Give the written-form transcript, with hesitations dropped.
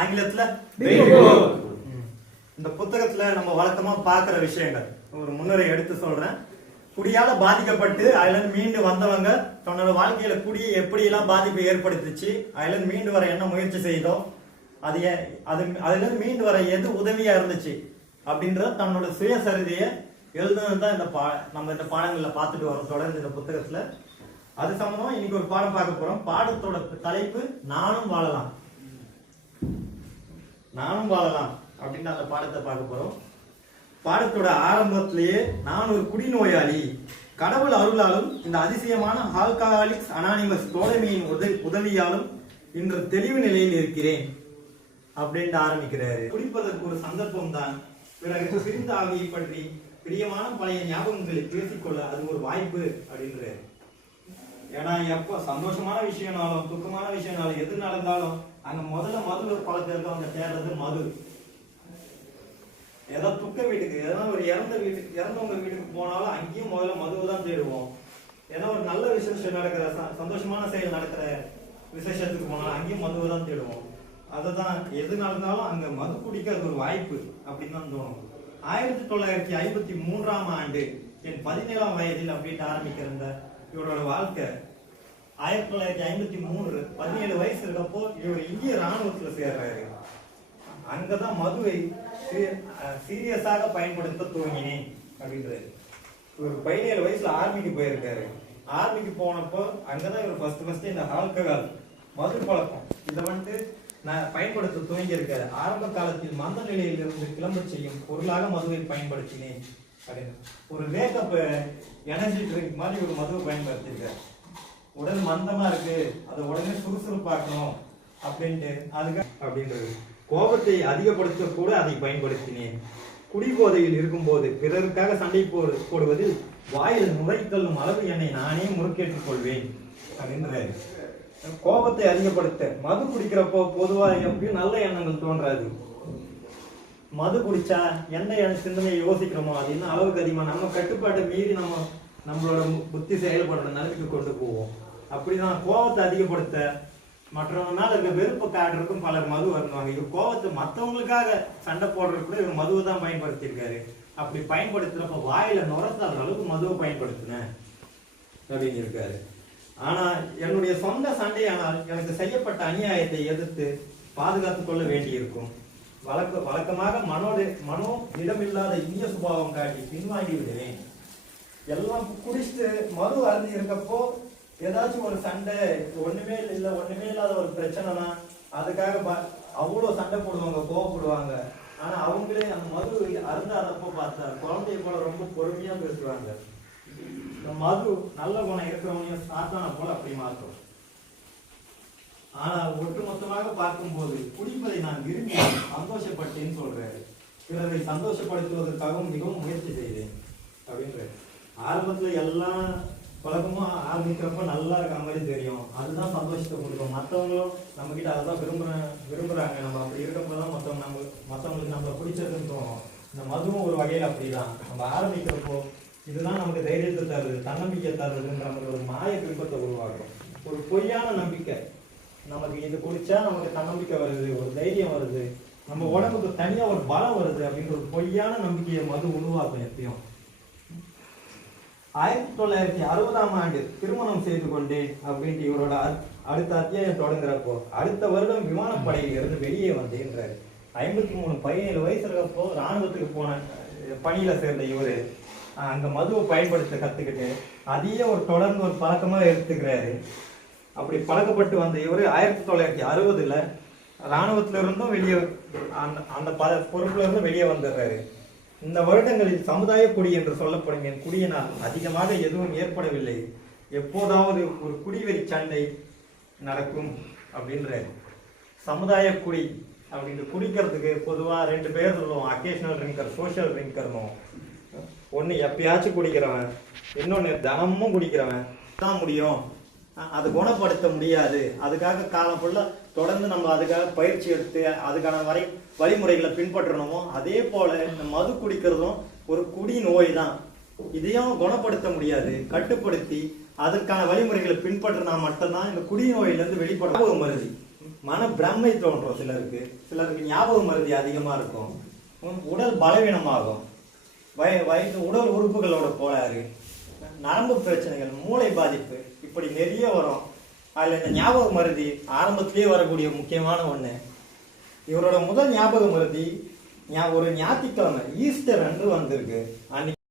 ஆங்கிலத்துல இந்த புத்தகத்துல நம்ம வழக்கமா பாக்குற விஷயங்கள் ஒரு முன்னுரை எடுத்து சொல்றேன். குடியால பாதிக்கப்பட்டு அதுல மீண்டு வந்தவங்க தன்னோட வாழ்க்கையில குடியை எப்படி எல்லாம் பாதிப்பு ஏற்படுத்துச்சு, அதுல மீண்டு வர என்ன முயற்சி செய்தோம், அதுல இருந்து மீண்டு வர எது உதவியா இருந்துச்சு அப்படின்றத தன்னோட சுயசரிதையை எழுதுனதுதான் நம்ம இந்த பாடங்கள்ல பார்த்துட்டு வரோம் தொடர்ந்து இந்த புத்தகத்துல. அது சம்பந்தமா இன்னைக்கு ஒரு பாடம் பார்க்க போறோம். பாடத்தோட தலைப்பு நானும் வாழலாம். நானும் வாழலாம் அப்படின்னு அந்த பாடத்தை பார்க்க போறோம். பாடத்தோட ஆரம்பத்திலேயே நான் ஒரு குடிநோயாளி, கடவுள் அருளாலும் இந்த அதிசயமான ஆல்கஹாலிக்ஸ் அனானிமஸ் தோழமையின் உதவியாலும் இன்று தெளிவு நிலையில் இருக்கிறேன் அப்படின்னு ஆரம்பிக்கிறாரு. குடிப்பதற்கு ஒரு சந்தர்ப்பம் தான், பிறகு சிறிந்த ஆவியை பற்றி பிரியமான பழைய ஞாபகங்களை பேசிக்கொள்ள அது ஒரு வாய்ப்பு அப்படின்றாரு. ஏன்னா எப்போ சந்தோஷமான விஷயம்னாலும் துக்கமான விஷயம்னாலும் எது நடந்தாலும் அங்க முதல்ல மது பழக்கம் இருக்க அவங்க தேடுறது மது. ஏதாவது துக்க வீட்டுக்கு, ஏதாவது ஒரு இறந்தவங்க வீட்டுக்கு போனாலும் அங்கேயும் முதல்ல மதுவை தான் தேடுவோம். ஏன்னா ஒரு நல்ல விசேஷம் நடக்கிற சந்தோஷமான செயல் நடக்கிற விசேஷத்துக்கு போனாலும் அங்கேயும் மதுவை தான் தேடுவோம். அதுதான் எது நடந்தாலும் அங்க மது குடிக்க அது ஒரு வாய்ப்பு அப்படின்னு தான் தோணும். 1953ஆம் ஆண்டு என் 17ஆம் வயதில் அப்படின்ட்டு ஆரம்பிக்கிற இவரோட வாழ்க்கை. 1953 17 வயசு இருக்கப்போ இவர் இந்திய ராணுவத்துல சேர்றாரு. அங்கதான் மதுவை சீரியஸாக பயன்படுத்த துவங்கினேன் அப்படின்றாரு. இவர் 17 வயசுல ஆர்மிக்கு போயிருக்காரு. ஆர்மிக்கு போனப்போ அங்கதான் இவர் ஃபர்ஸ்ட் இந்த ஆல்கஹால் மது பழக்கம் இதை வந்துட்டு நான் பயன்படுத்த துவங்கி இருக்காரு. ஆரம்ப காலத்தில் மந்த நிலையில் இருந்து கிளம்ப செய்யும் பொருளாக மதுவை பயன்படுத்தினேன் அப்படின்னு ஒரு வேக்கப் எனர்ஜி ட்ரிங்க் மாதிரி ஒரு மதுவை பயன்படுத்திருக்காரு. உடல் மந்தமா இருக்கு, அதை உடனே சுறுசுறுப்பாக்கணும் அப்படின்ட்டு அதுக்கு அப்படின்றது. கோபத்தை அதிகப்படுத்த கூட அதை பயன்படுத்தினேன். குடிபோதையில் இருக்கும்போது பிறருக்காக சண்டை போடுவதில் வாயில் நுரைத்தள்ளும் அளவு என்னை நானே முறுக்கேற்றுக் கொள்வேன் அப்படின்றாரு. கோபத்தை அதிகப்படுத்த மது குடிக்கிறப்போ பொதுவாக எப்படியும் நல்ல எண்ணங்கள் தோன்றாது. மது குடிச்சா எந்த சிந்தனையை யோசிக்கிறோமோ அது இன்னும் அளவுக்கு அதிகமா நம்ம கட்டுப்பாட்டை மீறி நம்மளோட புத்தி செயல்படுற நிலைமைக்கு கொண்டு போவோம். அப்படிதான் கோபத்தை அதிகப்படுத்த மற்றவங்க மேல இருக்க வெறுப்பு காட்டுறதுக்கும் பலர் மது வருவாங்க. இவர் கோபத்தை மற்றவங்களுக்காக சண்டை போடுறது கூட இவர் மதுவை தான் பயன்படுத்தியிருக்காரு. அப்படி பயன்படுத்துறப்ப வாயில நுரத்தாத அளவுக்கு மதுவை பயன்படுத்தினேன் அப்படின்னு இருக்காரு. ஆனா என்னுடைய சொந்த சண்டையானால் எனக்கு செய்யப்பட்ட அநியாயத்தை எதிர்த்து பாதுகாத்துக் கொள்ள வேண்டியிருக்கும். வழக்கமாக மனோ இடமில்லாத இனிய சுபாவம் காட்டி பின்வாங்கி விடுவேன். எல்லாம் குடிச்சிட்டு மது அருந்தி இருக்கப்போ ஏதாச்சும் ஒரு சண்டை ஒண்ணுமே இல்லாத ஒரு பிரச்சனைனா அதுக்காக அவ்வளவு சண்டை போடுவாங்க, கோவப்படுவாங்க. ஆனா அவங்களே அந்த மது அருந்தாதப்போ பார்த்தா குழந்தைய போல ரொம்ப பொறுமையா பேசுவாங்க. மது நல்ல குணம் இருக்கிறவனையும் சாத்தான போல அப்படி மாற்றும். ஆனால் ஒட்டுமொத்தமாக பார்க்கும்போது குடிப்பதை நான் விரும்பி சந்தோஷப்பட்டேன்னு சொல்றாரு. பிறரை சந்தோஷப்படுத்துவதற்காகவும் மிகவும் முயற்சி செய்தேன் அப்படின்றாரு. ஆரம்பத்துல எல்லா பழக்கமும் ஆரம்பிக்கிறப்ப நல்லா இருக்க மாதிரி தெரியும், அதுதான் சந்தோஷத்தை கொடுக்கும். மற்றவங்களும் நம்ம கிட்ட அதான் விரும்புறாங்க. நம்ம அப்படி இருக்கப்பதான் மற்றவங்களுக்கு நம்மளை பிடிச்சதுன்னு தோணும். இந்த மதுவும் ஒரு வகையில் அப்படிதான். நம்ம ஆரம்பிக்கிறப்போ இதுதான் நமக்கு தைரியத்தை தருது, தன்னம்பிக்கை தருதுன்ற மாதிரி ஒரு மாய விருப்பத்தை உருவாக்கும். ஒரு பொய்யான நம்பிக்கை, நமக்கு இது குடிச்சா நமக்கு தன்னம்பிக்கை வருது, ஒரு தைரியம் வருது, நம்ம உடம்புக்கு தனியா ஒரு பலம் வருது அப்படின்ற ஒரு பொய்யான நம்பிக்கையை மது உருவாக்கும் எப்பயும். 1960ஆம் ஆண்டு திருமணம் செய்து கொண்டேன் அப்படின்ட்டு இவரோட அடுத்த அத்தியாயம் தொடங்குறப்போ அடுத்த வருடம் விமானப்படையில் இருந்து வெளியே வந்தேன்றாரு. 53 17 வயசு இருக்கப்போ ராணுவத்துக்கு போன பணியில சேர்ந்த இவரு அங்க மதுவை பயன்படுத்த கத்துக்கிட்டு அதையே தொடர்ந்து ஒரு பழக்கமா எடுத்துக்கிறாரு. அப்படி பழக்கப்பட்டு வந்த இவரு 1960ல ராணுவத்துல இருந்தும் வெளியே அந்த பொறுப்புல இருந்தும் வெளியே வந்துடுறாரு. இந்த வருடங்களில் சமுதாய குடி என்று சொல்லப்படும் என் குடியினால் அதிகமாக எதுவும் ஏற்படவில்லை. எப்போதாவது ஒரு குடிவெறி சண்டை நடக்கும் அப்படின்றாரு. சமுதாய குடி அப்படின்னு குடிக்கிறதுக்கு பொதுவா 2 பேர் சொல்லுவோம், அக்கேஷனல் ட்ரிங்கர், சோஷியல் ட்ரிங்கர்னும். ஒன்று எப்பயாச்சும் குடிக்கிறவன், இன்னொன்று தினமும் குடிக்கிறவன் தான் முடியும். அதை குணப்படுத்த முடியாது. அதுக்காக காலம் ஃபுல்லாக தொடர்ந்து நம்ம அதுக்காக பயிற்சி எடுத்து அதுக்கான வழிமுறைகளை பின்பற்றணுமோ அதே போல இந்த மது குடிக்கிறதும் ஒரு குடி நோய் தான். இதையும் குணப்படுத்த முடியாது. கட்டுப்படுத்தி அதற்கான வழிமுறைகளை பின்பற்றினா மட்டும்தான் இந்த குடி நோயிலிருந்து வெளிப்பட மருதி மன பிரமை தோன்றும் சிலருக்கு. சிலருக்கு ஞாபக மருதி அதிகமா இருக்கும். உடல் பலவீனமாகும். வயிற்று உடல் உறுப்புகளோட கோளாறு, நரம்பு பிரச்சனைகள், மூளை பாதிப்பு இப்படி நிறைய வரும். அதுல இந்த ஞாபக மருதி ஆரம்பத்திலேயே வரக்கூடிய முக்கியமான ஒண்ணு. இவரோட முதல் ஞாபக மருதி ஒரு ஞாயிற்றுக்கிழமை ஈஸ்டர் அன்று வந்திருக்கு. அன்னைக்கு